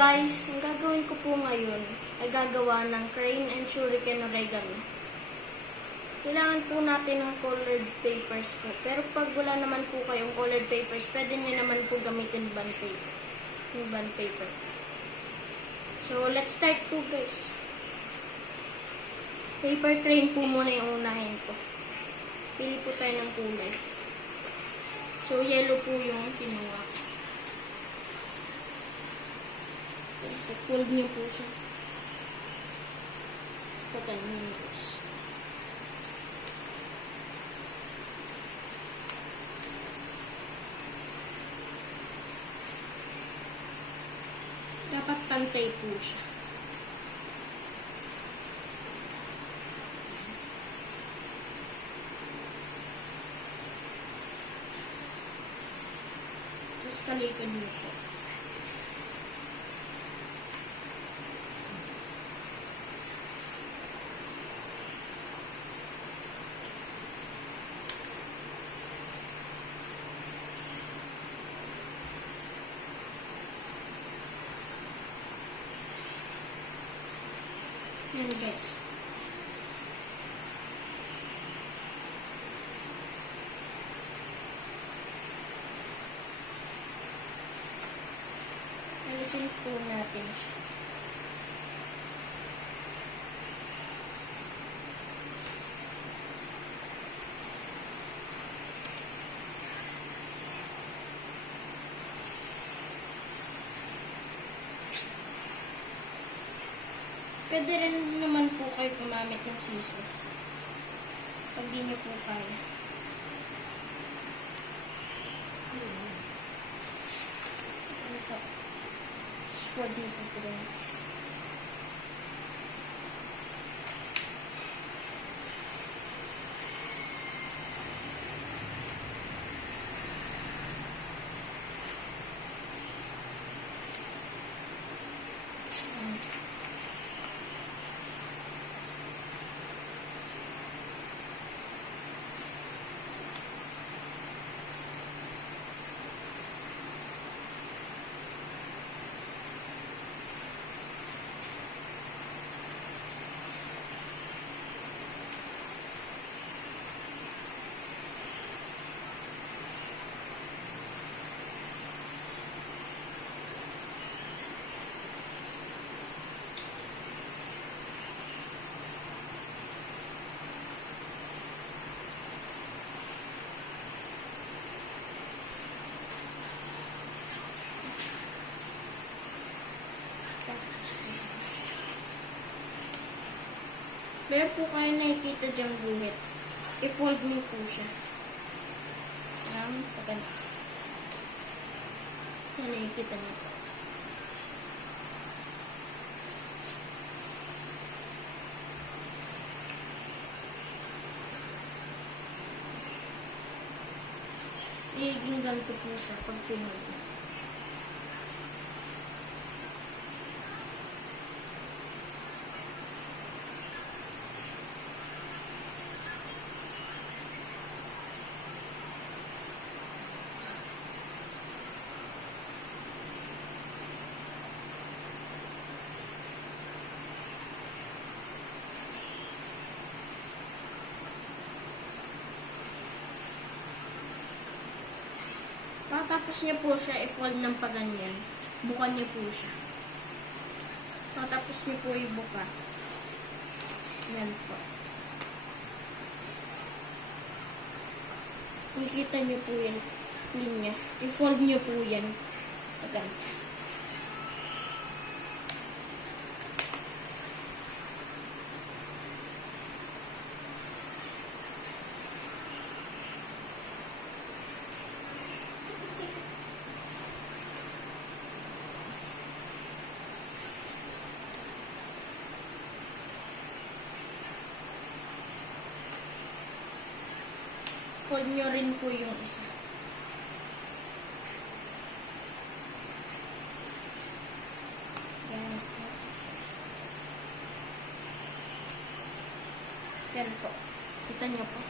guys, ang gagawin ko po ngayon ay gagawa ng crane and shuriken oregano. Kailangan po natin ng colored papers po. Pero pag wala naman po kayong colored papers, pwede nyo naman po gamitin bond paper. Yung bond paper. So, let's start po guys. Paper crane po muna yung unahin ko. Pili po tayo ng kulay. So, yellow po yung kinuha. Fold nyo po siya. Pagkanitos. Dapat pantay po siya. Tapos talikan nyo po. Yan guys. Alisin po natin siya. Pwede rin naman po kayo gumamit ng scissor. Pag di nyo po kaya. Ano po? Fold nyo po rin. Meron po kayo nakikita dyang guhit. I-fold niyo po siya. Yan, nakikita niyo po. Magiging ganito po siya pag pinulit. Tapos niyo po siya i-fold ng paganyan. Bukan niyo po siya. Tapos niyo po ibuka. Yan po. Nakikita niyo po yan. Linya. I-fold niyo po yan. Paganyan. Fold nyo rin po yung isa. Yan po. Yan po. Kita nyo po.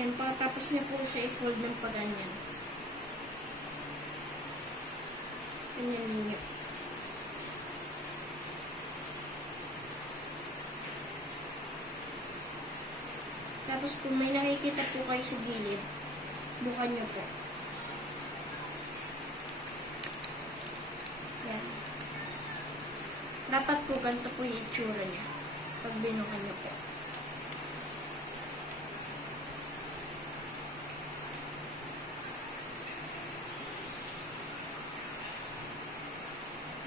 Yan, pagkatapos niya po siya i-fold ng paganyan. Ganyan ninyo. Tapos kung may nakikita po kayo sa gilid, bukan nyo po. Yan. Dapat po ganito po yung itsura niya pag binukan nyo po.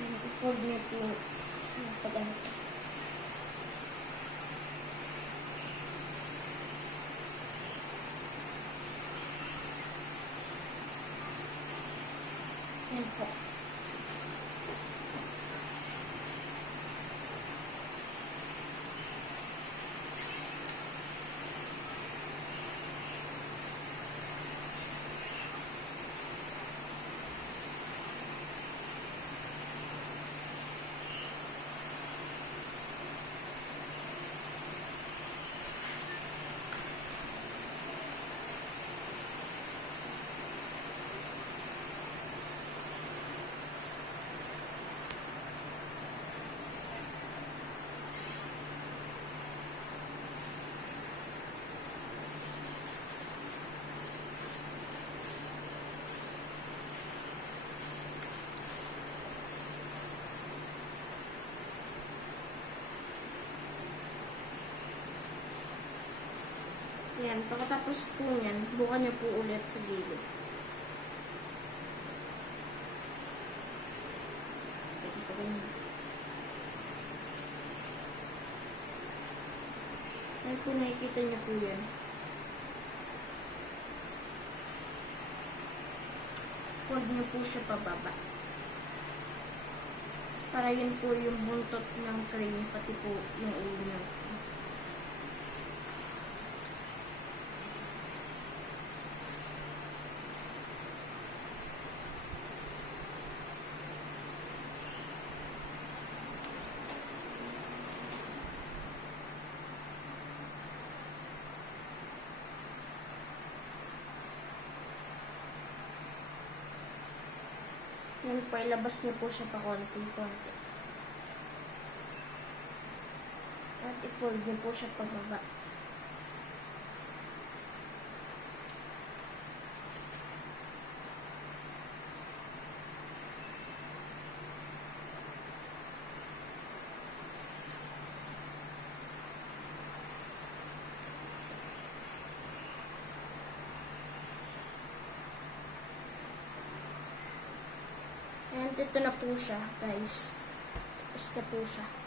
Yan, i-fold nyo po yung pag-ganito. Yan po. Yan, pagkatapos po yan, bukan niyo po ulit sa gilid. Yan po, nakikita niyo po yan. Fold niyo po siya pababa. Para yun po yung buntot ng crane, pati po yung ulo natin. Yan po, ilabas niyo po siya pa konti-konti. At i-fold niyo po siya pababa. And ito na po siya, guys. Tapos na po siya.